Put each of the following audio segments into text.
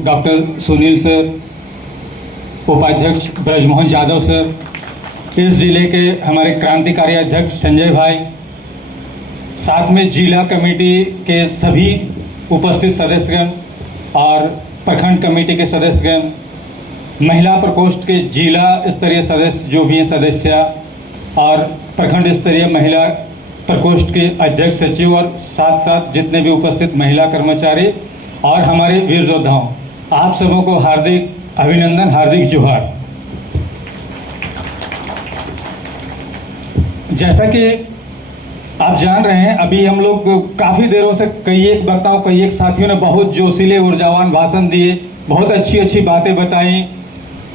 Doctor Sunil sir, उपाध्यक्ष Brijmohan Yadav sir, इस जिले के हमारे क्रांतिकारी अध्यक्ष संजय भाई, साथ में जिला कमेटी के सभी उपस्थित सदस्यगण और प्रखंड कमेटी के सदस्यगण, महिला प्रकोष्ठ के जिला स्तरीय सदस्य जो भी हैं सदस्य और प्रखंड स्तरीय महिला प्रकोष्ठ के अध्यक्ष सचिव और साथ साथ जितने भी उपस्थित महिला कर्मचारी और हमारे वीर योद्धाओं, आप सबों को हार्दिक अभिनंदन, हार्दिक जोहार। जैसा कि आप जान रहे हैं, अभी हम लोग काफ़ी देरों से कई एक वक्ताओं, कई एक साथियों ने बहुत जोशीले ऊर्जावान भाषण दिए, बहुत अच्छी अच्छी बातें बताई,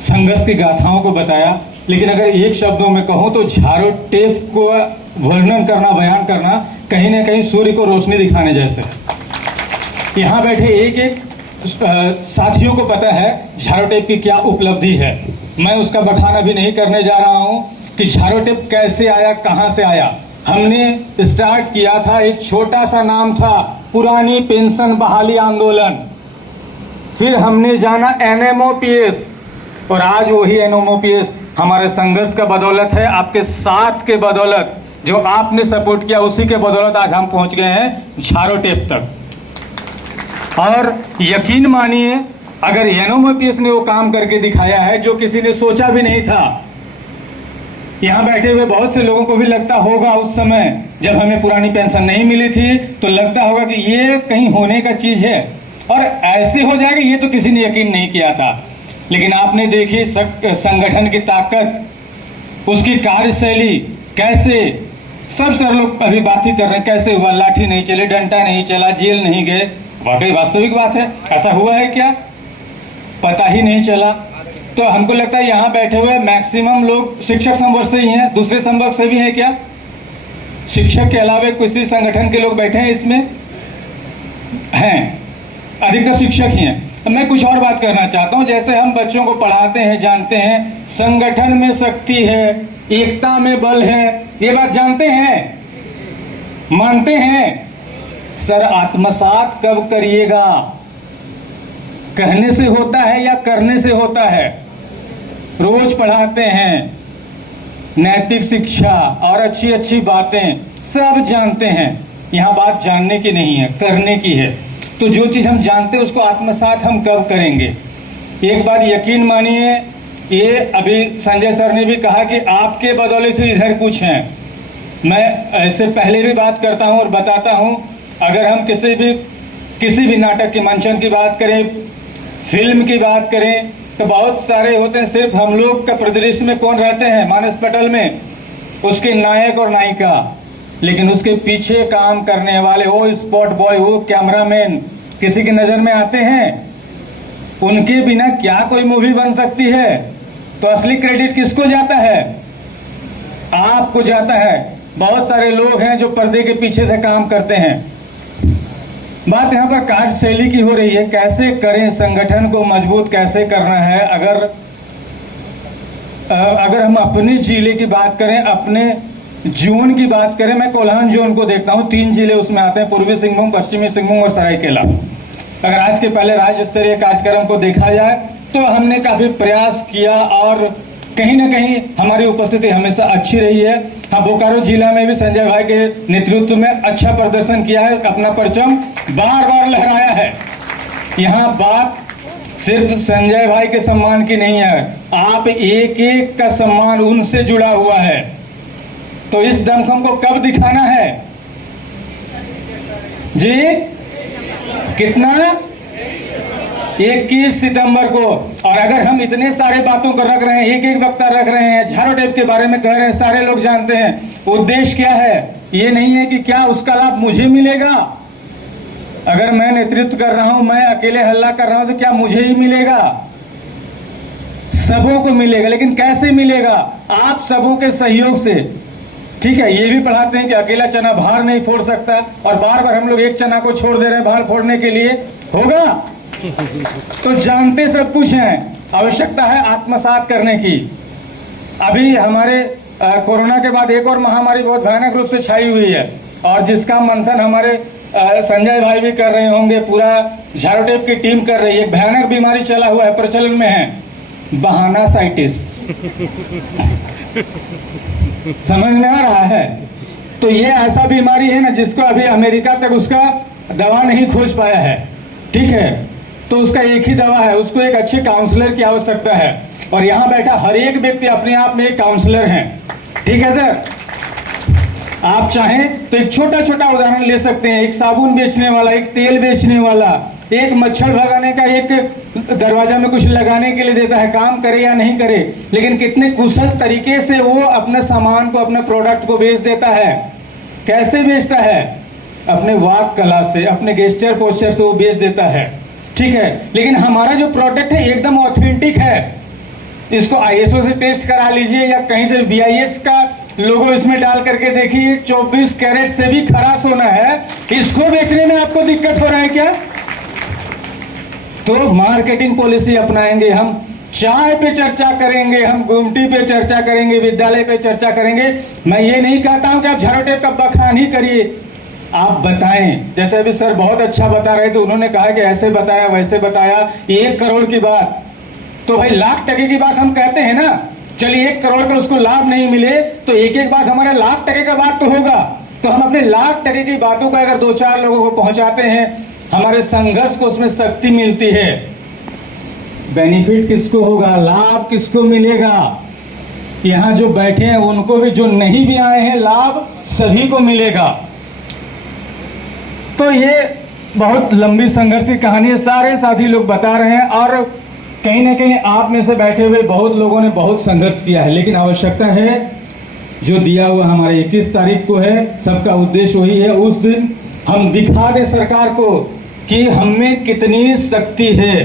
संघर्ष की गाथाओं को बताया। लेकिन अगर एक शब्दों में कहूँ तो झाड़ू टेप को वर्णन करना, बयान करना कहीं ना कहीं सूर्य को रोशनी दिखाने जैसे। यहाँ बैठे एक एक साथियों को पता है झाड़ू टेप की क्या उपलब्धि है। मैं उसका बखान अभी नहीं करने जा रहा हूँ कि झाड़ू टेप कैसे आया, कहाँ से आया। हमने स्टार्ट किया था, एक छोटा सा नाम था पुरानी पेंशन बहाली आंदोलन, फिर हमने जाना एनएमओपीएस और आज वही एनएमओपीएस हमारे संघर्ष का बदौलत है, आपके साथ के बदौलत, जो आपने सपोर्ट किया उसी के बदौलत आज हम पहुंच गए हैं झाड़ू टेप तक। और यकीन मानिए, अगर एनएमओपीएस ने वो काम करके दिखाया है जो किसी ने सोचा भी नहीं था। यहाँ बैठे हुए बहुत से लोगों को भी लगता होगा उस समय जब हमें पुरानी पेंशन नहीं मिली थी तो लगता होगा कि ये कहीं होने का चीज है और ऐसे हो जाएगा, ये तो किसी ने यकीन नहीं किया था। लेकिन आपने देखी संगठन की ताकत, उसकी कार्यशैली, कैसे सब सर लोग अभी बात ही कर रहे हैं, कैसे हुआ, लाठी नहीं चली, डंडा नहीं चला, जेल नहीं गए। वाकई वास्तविक बात है, ऐसा हुआ है क्या, पता ही नहीं चला। तो हमको लगता है यहाँ बैठे हुए मैक्सिमम लोग शिक्षक संवर्ग से ही हैं, दूसरे संवर्ग से भी हैं क्या? शिक्षक के अलावा किसी संगठन के लोग बैठे हैं इसमें? हैं, अधिकतर शिक्षक ही हैं। मैं कुछ और बात करना चाहता हूं। जैसे हम बच्चों को पढ़ाते हैं, जानते हैं संगठन में शक्ति है, एकता में बल है, ये बात जानते हैं, मानते हैं। सर, आत्मसात कब करिएगा? कहने से होता है या करने से होता है? रोज पढ़ाते हैं, नैतिक शिक्षा और अच्छी अच्छी बातें सब जानते हैं। यहाँ बात जानने की नहीं है, करने की है। तो जो चीज हम जानते हैं उसको आत्मसात हम कब करेंगे? एक बात यकीन मानिए, ये अभी संजय सर ने भी कहा कि आपके बदौलत ही इधर कुछ हैं। मैं ऐसे पहले भी बात करता हूं और बताता हूं, अगर हम किसी भी नाटक के मंचन की बात करें, फिल्म की बात करें, तो बहुत सारे होते हैं। सिर्फ हम लोग का परिदृश्य में कौन रहते हैं मानस पटल में? उसके नायक और नायिका, लेकिन उसके पीछे काम करने वाले, वो स्पॉट बॉय, वो कैमरामैन किसी की नजर में आते हैं? उनके बिना क्या कोई मूवी बन सकती है? तो असली क्रेडिट किसको जाता है? आपको जाता है। बहुत सारे लोग हैं जो पर्दे के पीछे से काम करते हैं। बात यहाँ पर कार्यशैली की हो रही है, कैसे करें, संगठन को मजबूत कैसे करना है। अगर हम अपने जिले की बात करें, अपने जोन की बात करें, मैं कोल्हान जोन को देखता हूँ, 3 जिले उसमें आते हैं, पूर्वी सिंहभूम, पश्चिमी सिंहभूम और सरायकेला। अगर आज के पहले राज्य स्तरीय कार्यक्रम को देखा जाए तो हमने काफी प्रयास किया और कहीं ना कहीं हमारी उपस्थिति हमेशा अच्छी रही है। हाँ, बोकारो जिला में भी संजय भाई के नेतृत्व में अच्छा प्रदर्शन किया है, अपना परचम बार बार लहराया है। यहाँ बात सिर्फ संजय भाई के सम्मान की नहीं है, आप एक एक का सम्मान उनसे जुड़ा हुआ है। तो इस दमखम को कब दिखाना है जी? कितना? 21 सितंबर को। और अगर हम इतने सारे बातों को रख रहे हैं, एक एक वक्ता रख रहे हैं, झाड़ू टेप के बारे में कह रहे हैं, सारे लोग जानते हैं उद्देश्य क्या है। ये नहीं है कि क्या उसका लाभ मुझे मिलेगा। अगर मैं नेतृत्व कर रहा हूं, मैं अकेले हल्ला कर रहा हूं, तो क्या मुझे ही मिलेगा? सबों को मिलेगा। लेकिन कैसे मिलेगा? आप सबों के सहयोग से। ठीक है, ये भी पढ़ाते हैं कि अकेला चना भार नहीं फोड़ सकता, और बार बार हम लोग एक चना को छोड़ दे रहे हैं भार फोड़ने के लिए। होगा? तो जानते सब कुछ हैं, आवश्यकता है आत्मसात करने की। अभी हमारे कोरोना के बाद एक और महामारी बहुत भयानक रूप से छाई हुई है और जिसका मंथन हमारे संजय भाई भी कर रहे होंगे, पूरा झारोटेप की टीम कर रही है। एक भयानक बीमारी चला हुआ है, प्रचलन में है, बहानासाइटिस। समझ में आ रहा है? तो ये ऐसा बीमारी है ना जिसको अभी अमेरिका तक उसका दवा नहीं खोज पाया है, ठीक है? तो उसका एक ही दवा है, उसको एक अच्छे काउंसलर की आवश्यकता है। और यहाँ बैठा हर एक व्यक्ति अपने आप में एक काउंसलर है, ठीक है सर? आप चाहें तो एक छोटा छोटा उदाहरण ले सकते हैं। एक साबुन बेचने वाला, एक तेल बेचने वाला, एक मच्छर भगाने का, एक दरवाजा में कुछ लगाने के लिए देता है, काम करे या नहीं करे, लेकिन कितने कुशल तरीके से वो अपने सामान को, अपने प्रोडक्ट को बेच देता है। कैसे बेचता है? अपने वाक कला से, अपने गेस्चर पोस्चर से वो बेच देता है, ठीक है? लेकिन हमारा जो प्रोडक्ट है एकदम ऑथेंटिक है। इसको ISO से टेस्ट करा लीजिए या कहीं से BIS का लोगो इसमें डाल करके देखिए, 24 कैरेट से भी खरा सोना है। इसको बेचने में आपको दिक्कत हो रहा है क्या? तो मार्केटिंग पॉलिसी अपनाएंगे हम, चाय पे चर्चा करेंगे, हम गुमटी पे चर्चा करेंगे, विद्यालय पे चर्चा करेंगे। मैं ये नहीं कहता हूं कि आप झारोटेप का बखान ही करिए, आप बताएं। जैसे अभी सर बहुत अच्छा बता रहे थे, उन्होंने कहा कि ऐसे बताया वैसे बताया, 1 करोड़ की बात। तो भाई लाख टके की बात हम कहते हैं ना, चलिए 1 करोड़ का उसको लाभ नहीं मिले तो एक एक बात हमारा लाख टके का बात तो होगा। तो हम अपने लाख टके की बातों को अगर 2-4 लोगों को पहुंचाते हैं, हमारे संघर्ष को उसमें शक्ति मिलती है। बेनिफिट किसको होगा, लाभ किसको मिलेगा? यहां जो बैठे हैं उनको भी, जो नहीं भी आए हैं, लाभ सभी को मिलेगा। तो ये बहुत लंबी संघर्ष की कहानी है, सारे साथी लोग बता रहे हैं। और कहीं ना कहीं आप में से बैठे हुए बहुत लोगों ने बहुत संघर्ष किया है, लेकिन आवश्यकता है जो दिया हुआ हमारे 21 तारीख को है, सबका उद्देश्य वही है, उस दिन हम दिखा दें सरकार को कि हम में कितनी शक्ति है।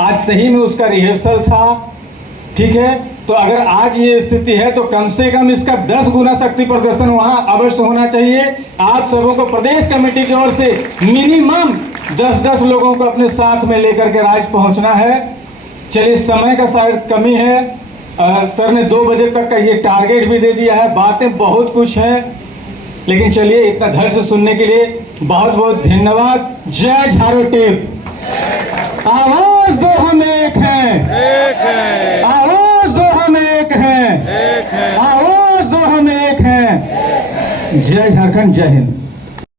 आज सही में उसका रिहर्सल था, ठीक है? तो अगर आज ये स्थिति है तो कम से कम इसका 10 गुना शक्ति प्रदर्शन वहां अवश्य होना चाहिए। आप सबों को प्रदेश कमेटी की ओर से मिनिमम 10-10 लोगों को अपने साथ में लेकर के राज पहुंचना है। चलिए, समय का शायद कमी है, सर ने 2 बजे तक का ये टारगेट भी दे दिया है, बातें बहुत कुछ हैं, लेकिन चलिए इतना धैर्य से सुनने के लिए बहुत बहुत धन्यवाद। जय झारोटेप। आवाज दो हम एक हैं, आवाज दो हम एक हैं, आवाज दो हम एक हैं। जय झारखंड, जय हिंद।